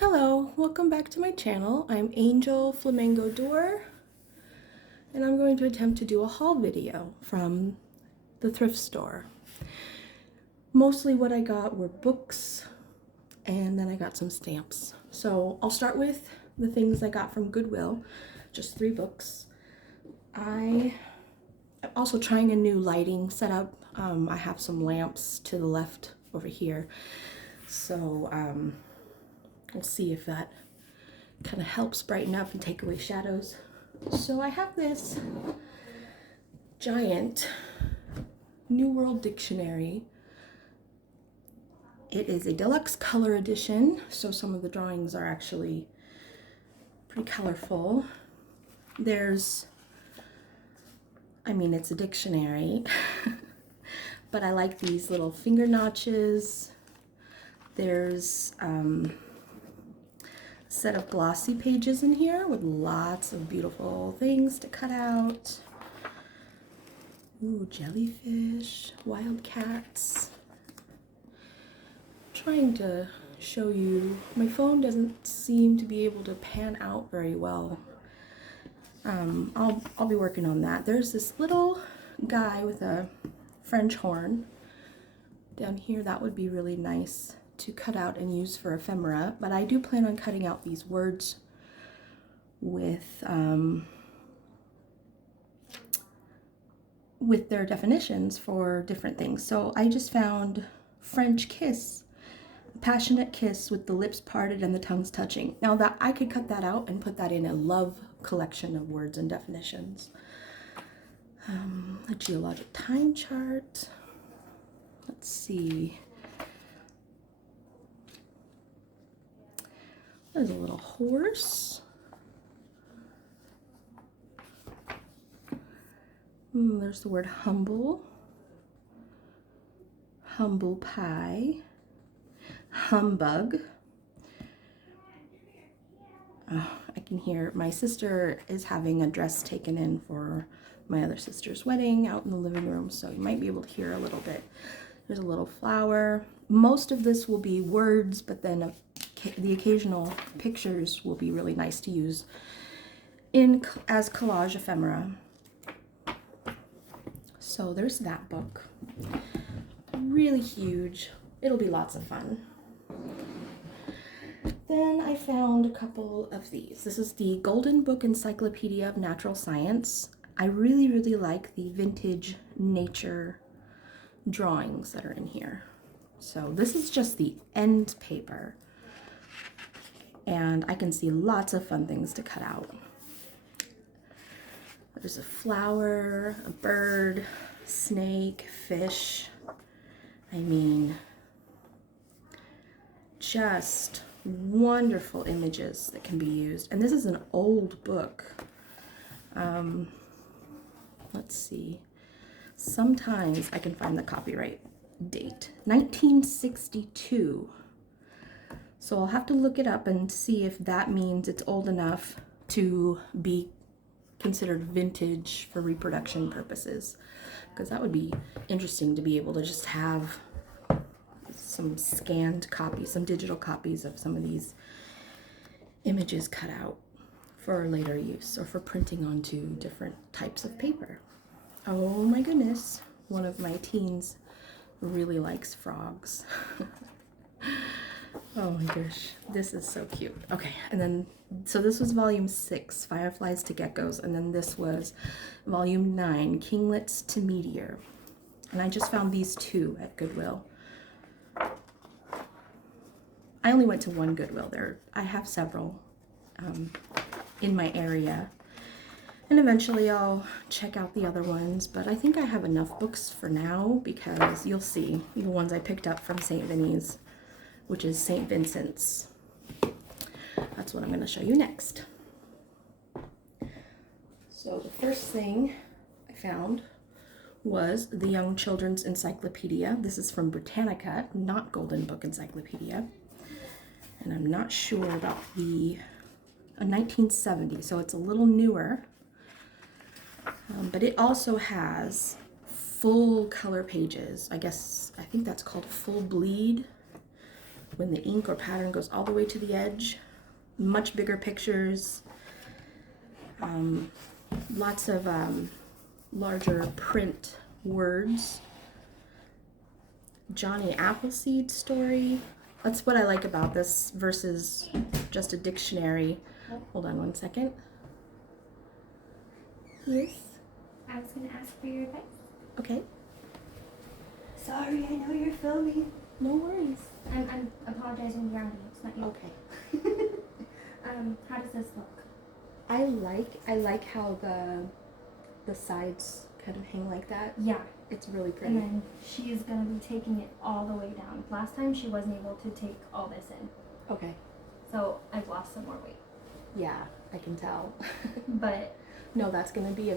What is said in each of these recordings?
Hello, welcome back to my channel. I'm Angel Flamingo Door, and I'm going to attempt to do a haul video from the thrift store. Mostly what I got were books, and then I got some stamps. So I'll start with the things I got from Goodwill, just 3 books. I'm also trying a new lighting setup. I have some lamps to the left over here, so we'll see if that kind of helps brighten up and take away shadows. So I have this giant New World Dictionary. It is a deluxe color edition, so some of the drawings are actually pretty colorful. It's a dictionary, but I like these little finger notches. There's a set of glossy pages in here with lots of beautiful things to cut out. Ooh, jellyfish, wildcats. Trying to show you, my phone doesn't seem to be able to pan out very well. I'll be working on that. There's this little guy with a French horn down here. That would be really nice to cut out and use for ephemera, but I do plan on cutting out these words with their definitions for different things. So I just found French kiss, a passionate kiss with the lips parted and the tongues touching. Now that I could cut that out and put that in a love collection of words and definitions. A geologic time chart. Let's see. There's a little horse. There's the word humble. Humble pie. Humbug. Oh, I can hear my sister is having a dress taken in for my other sister's wedding out in the living room, so you might be able to hear a little bit. There's a little flower. Most of this will be words, but then the occasional pictures will be really nice to use as collage ephemera. So there's that book. Really huge. It'll be lots of fun. Then I found a couple of these. This is the Golden Book Encyclopedia of Natural Science. I really, really like the vintage nature drawings that are in here. So this is just the end paper, and I can see lots of fun things to cut out. There's a flower, a bird, snake, fish. Just wonderful images that can be used. And this is an old book. Let's see. Sometimes I can find the copyright date. 1962. So I'll have to look it up and see if that means it's old enough to be considered vintage for reproduction purposes, because that would be interesting to be able to just have some scanned copies, some digital copies of some of these images cut out for later use or for printing onto different types of paper. Oh my goodness, one of my teens really likes frogs. Oh my gosh, this is so cute. Okay, and then, so this was volume 6, Fireflies to Geckos, and then this was volume 9, Kinglets to Meteor. And I just found these 2 at Goodwill. I only went to one Goodwill there. I have several in my area. And eventually I'll check out the other ones, but I think I have enough books for now, because you'll see the ones I picked up from St. Vinny's, which is St. Vincent's. That's what I'm going to show you next. So the first thing I found was the Young Children's Encyclopedia. This is from Britannica, not Golden Book Encyclopedia. And I'm not sure about the 1970, so it's a little newer. But it also has full color pages. I think that's called full bleed. when the ink or pattern goes all the way to the edge. Much bigger pictures, lots of larger print words. Johnny Appleseed story. That's what I like about this versus just a dictionary. Hold on one second. Yes? I was going to ask for your advice. Okay. Sorry, I know you're filming. No worries. I'm apologizing to the audience, not you. Okay. How does this look? I like how the sides kind of hang like that. Yeah. It's really pretty. And then she's going to be taking it all the way down. Last time she wasn't able to take all this in. Okay. So I've lost some more weight. Yeah, I can tell. But no, that's gonna be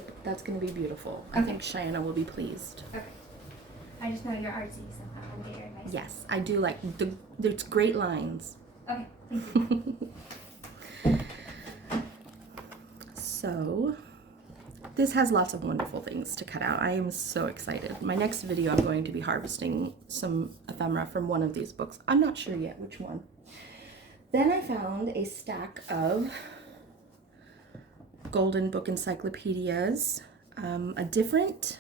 beautiful. I think Cheyenne will be pleased. okay. I just know you're artsy, so I want to get your advice. Yes, I do like there's great lines. Okay, thank you. So this has lots of wonderful things to cut out. I am so excited. My next video, I'm going to be harvesting some ephemera from one of these books. I'm not sure yet which one. Then I found a stack of Golden Book Encyclopedias, a different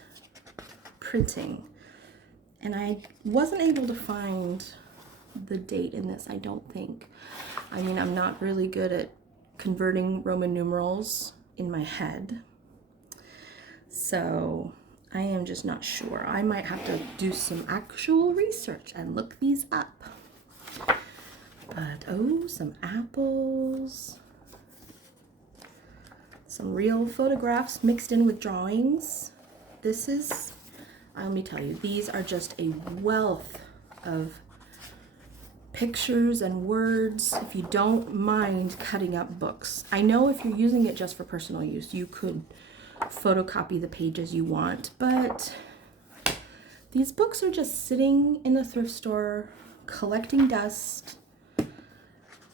printing. And I wasn't able to find the date in this, I don't think. I mean, I'm not really good at converting Roman numerals in my head. So I am just not sure. I might have to do some actual research and look these up. But, oh, some apples. Some real photographs mixed in with drawings. This is, let me tell you, these are just a wealth of pictures and words. If you don't mind cutting up books. I know if you're using it just for personal use, you could photocopy the pages you want, but these books are just sitting in the thrift store collecting dust,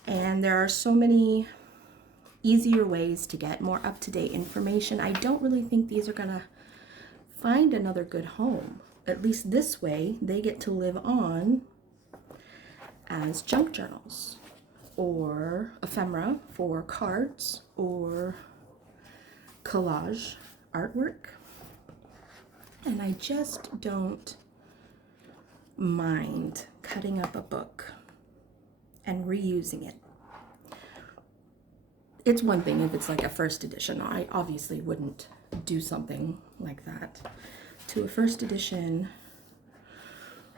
and there are so many easier ways to get more up-to-date information. I don't really think these are gonna find another good home. At least this way, they get to live on as junk journals or ephemera for cards or collage artwork. And I just don't mind cutting up a book and reusing it. It's one thing if it's like a first edition. I obviously wouldn't do something like that to a first edition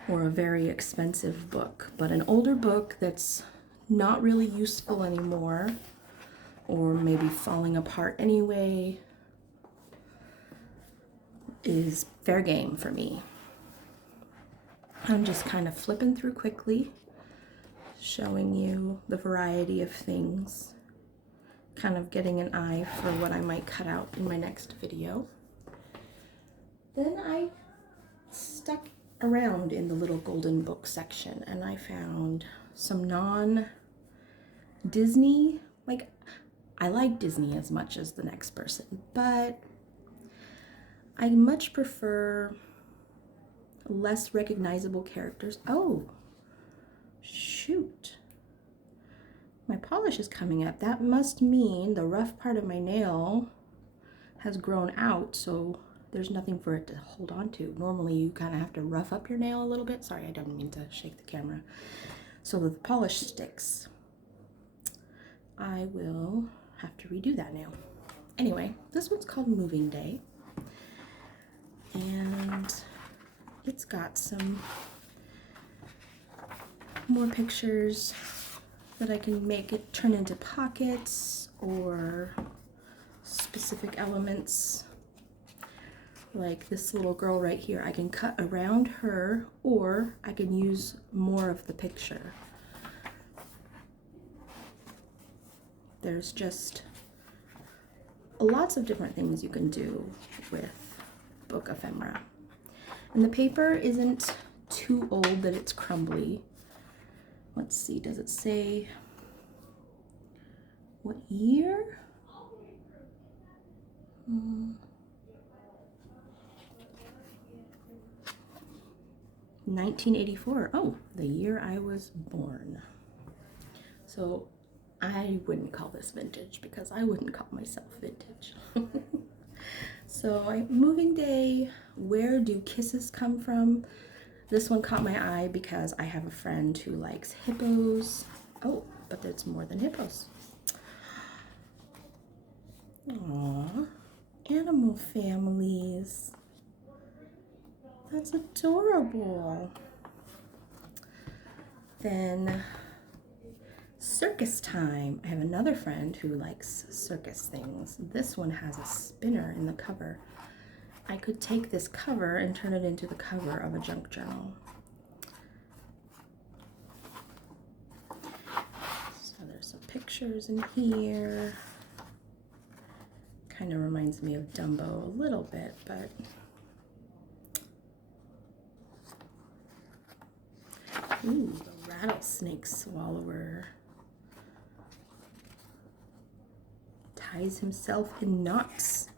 or a very expensive book, but an older book that's not really useful anymore or maybe falling apart anyway is fair game for me. I'm just kind of flipping through quickly, showing you the variety of things, kind of getting an eye for what I might cut out in my next video. Then I stuck around in the little golden book section and I found some non-Disney, like I like Disney as much as the next person, but I much prefer less recognizable characters. Oh, shoot. My polish is coming up. That must mean the rough part of my nail has grown out, so there's nothing for it to hold on to. Normally you kind of have to rough up your nail a little bit. Sorry, I didn't mean to shake the camera. So the polish sticks. I will have to redo that nail. Anyway, this one's called Moving Day. And it's got some more pictures that I can make it turn into pockets or specific elements. Like this little girl right here, I can cut around her or I can use more of the picture. There's just lots of different things you can do with book ephemera. And the paper isn't too old that it's crumbly. Let's see, does it say what year? 1984. Oh, the year I was born. So I wouldn't call this vintage because I wouldn't call myself vintage. So moving day, where do kisses come from? This one caught my eye because I have a friend who likes hippos. Oh, but there's more than hippos. Aww, animal families. That's adorable. Then circus time. I have another friend who likes circus things. This one has a spinner in the cover. I could take this cover and turn it into the cover of a junk journal. So there's some pictures in here. Kind of reminds me of Dumbo a little bit, but ooh, the rattlesnake swallower ties himself in knots.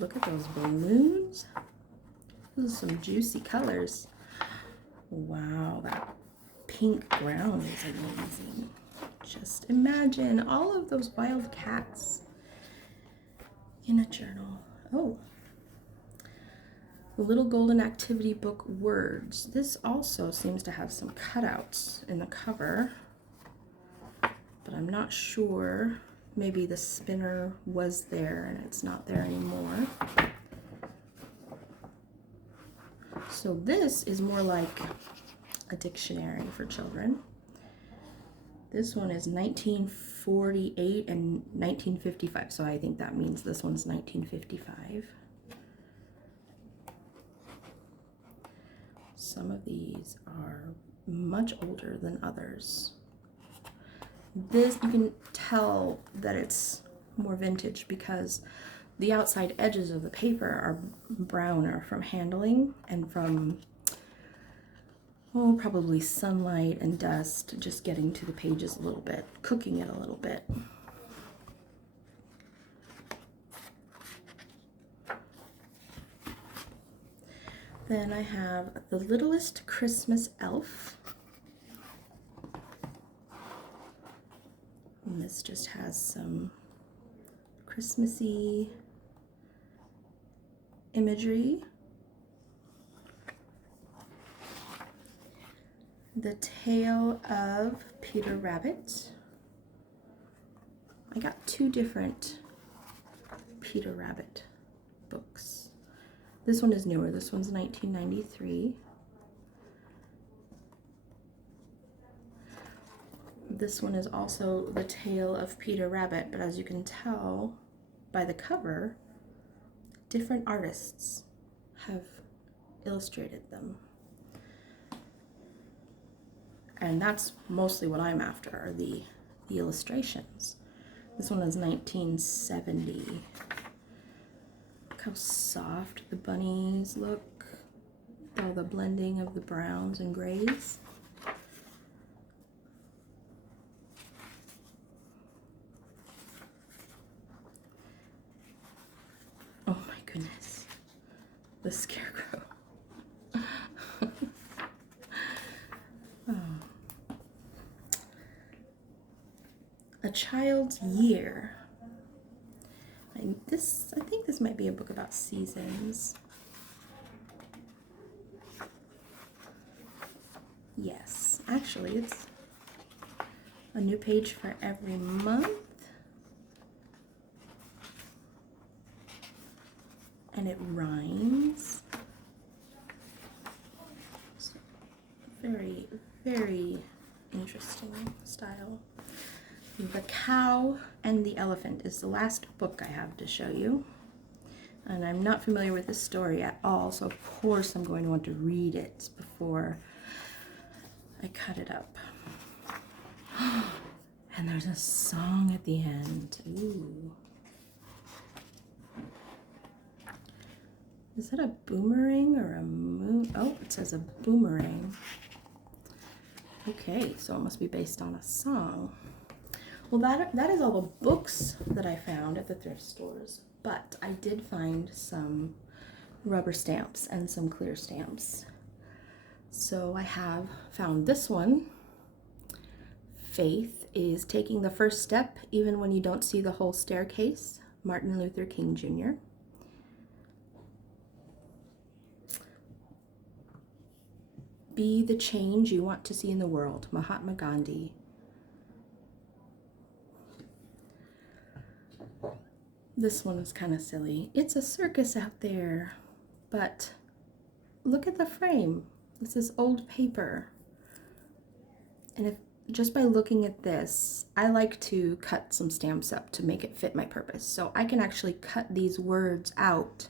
Look at those balloons. Those are some juicy colors. Wow, that pink ground is amazing. Just imagine all of those wild cats in a journal. Oh, the Little Golden Activity Book Words. This also seems to have some cutouts in the cover, but I'm not sure. Maybe the spinner was there and it's not there anymore. So this is more like a dictionary for children. This one is 1948 and 1955, so I think that means this one's 1955. Some of these are much older than others. This, you can tell that it's more vintage because the outside edges of the paper are browner from handling and from, oh, probably sunlight and dust just getting to the pages a little bit, cooking it a little bit. Then I have The Littlest Christmas Elf. And this just has some Christmassy imagery. The Tale of Peter Rabbit. I got two different Peter Rabbit books. This one is newer. This one's 1993. This one is also The Tale of Peter Rabbit, but as you can tell by the cover, different artists have illustrated them. And that's mostly what I'm after, are the illustrations. This one is 1970. Look how soft the bunnies look. All the blending of the browns and grays. Oh my goodness. The Scarecrow. Oh. A Child's Year. I think this might be a book about seasons. Yes, actually it's a new page for every month. And it rhymes. So very, very interesting style. The Cow and the Elephant is the last book I have to show you. And I'm not familiar with this story at all, so of course I'm going to want to read it before I cut it up. And there's a song at the end. Ooh. Is that a boomerang or a moon? Oh, it says a boomerang. Okay, so it must be based on a song. Well, that is all the books that I found at the thrift stores, but I did find some rubber stamps and some clear stamps. So I have found this one. Faith is taking the first step even when you don't see the whole staircase. Martin Luther King Jr. Be the change you want to see in the world. Mahatma Gandhi. This one is kind of silly. It's a circus out there, but look at the frame. This is old paper. And if just by looking at this, I like to cut some stamps up to make it fit my purpose. So I can actually cut these words out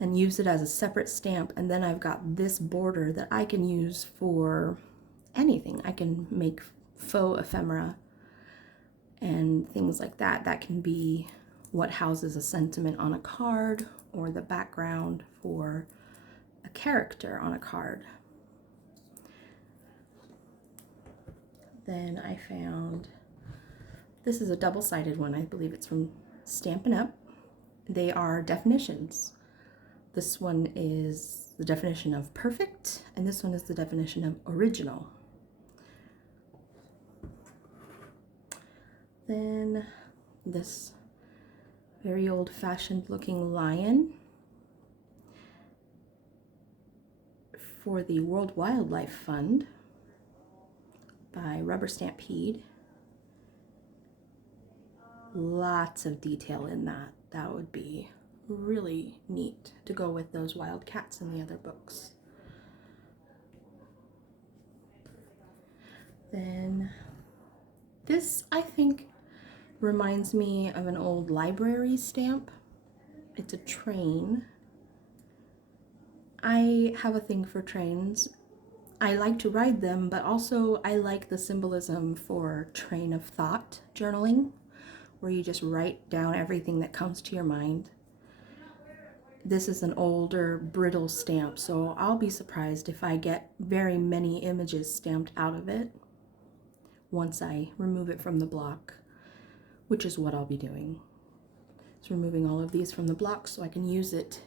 and use it as a separate stamp, and then I've got this border that I can use for anything. I can make faux ephemera and things like that. That can be what houses a sentiment on a card, or the background for a character on a card. Then I found, this is a double-sided one. I believe it's from Stampin' Up. They are definitions. This one is the definition of perfect, and this one is the definition of original. Then this very old-fashioned looking lion for the World Wildlife Fund by Rubber Stampede. Lots of detail in that. That would be really neat to go with those wild cats in the other books. Then this, I think, reminds me of an old library stamp. It's a train. I have a thing for trains. I like to ride them, but also I like the symbolism for train of thought journaling, where you just write down everything that comes to your mind. This is an older, brittle stamp, so I'll be surprised if I get very many images stamped out of it once I remove it from the block, which is what I'll be doing. It's removing all of these from the block so I can use it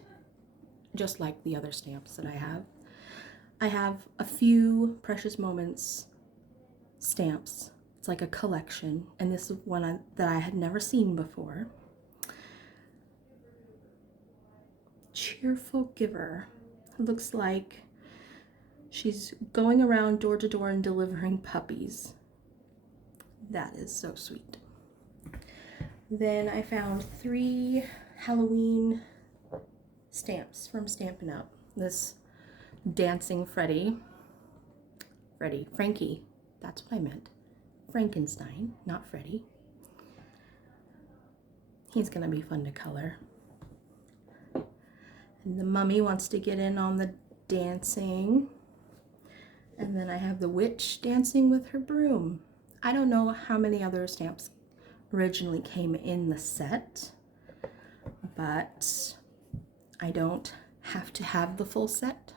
just like the other stamps that I have. I have a few Precious Moments stamps. It's like a collection, and this is one that I had never seen before. Cheerful Giver. It looks like she's going around door to door and delivering puppies. That is so sweet. Then I found 3 Halloween stamps from Stampin' Up. This dancing Frankie, that's what I meant. Frankenstein, not Freddy. He's gonna be fun to color. And the mummy wants to get in on the dancing. And then I have the witch dancing with her broom. I don't know how many other stamps originally came in the set, but I don't have to have the full set.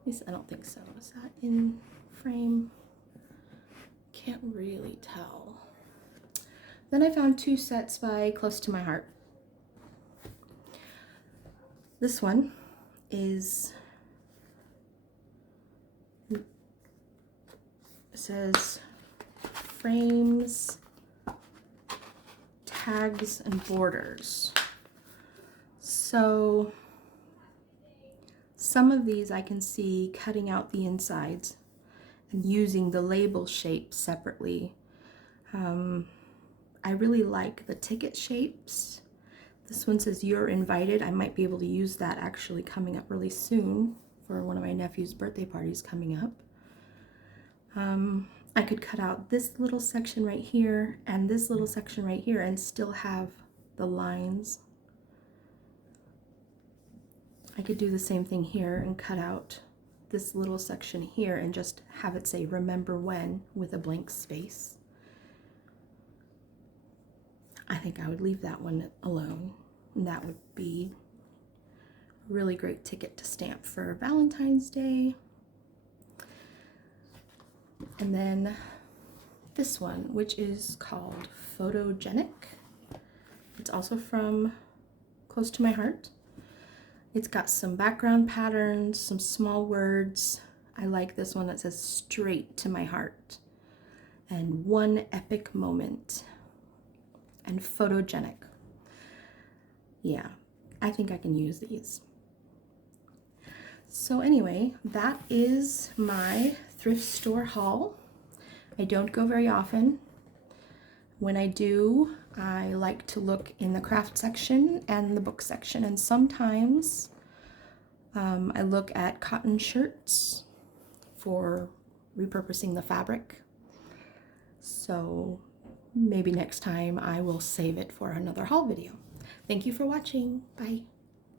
At least I don't think so. Is that in frame? Can't really tell. Then I found 2 sets by Close to My Heart. This one is, it says frames, tags, and borders. So some of these I can see cutting out the insides and using the label shape separately. I really like the ticket shapes. This one says "You're invited." I might be able to use that actually coming up really soon for one of my nephew's birthday parties coming up. I could cut out this little section right here and this little section right here and still have the lines. I could do the same thing here and cut out this little section here and just have it say "Remember When" with a blank space. I think I would leave that one alone. And that would be a really great ticket to stamp for Valentine's Day. And then this one, which is called Photogenic. It's also from Close to My Heart. It's got some background patterns, some small words. I like this one that says straight to my heart, and one epic moment, and photogenic. Yeah, I think I can use these. So anyway, that is my thrift store haul. I don't go very often. When I do, I like to look in the craft section and the book section, and sometimes I look at cotton shirts for repurposing the fabric. So maybe next time I will save it for another haul video. Thank you for watching. Bye.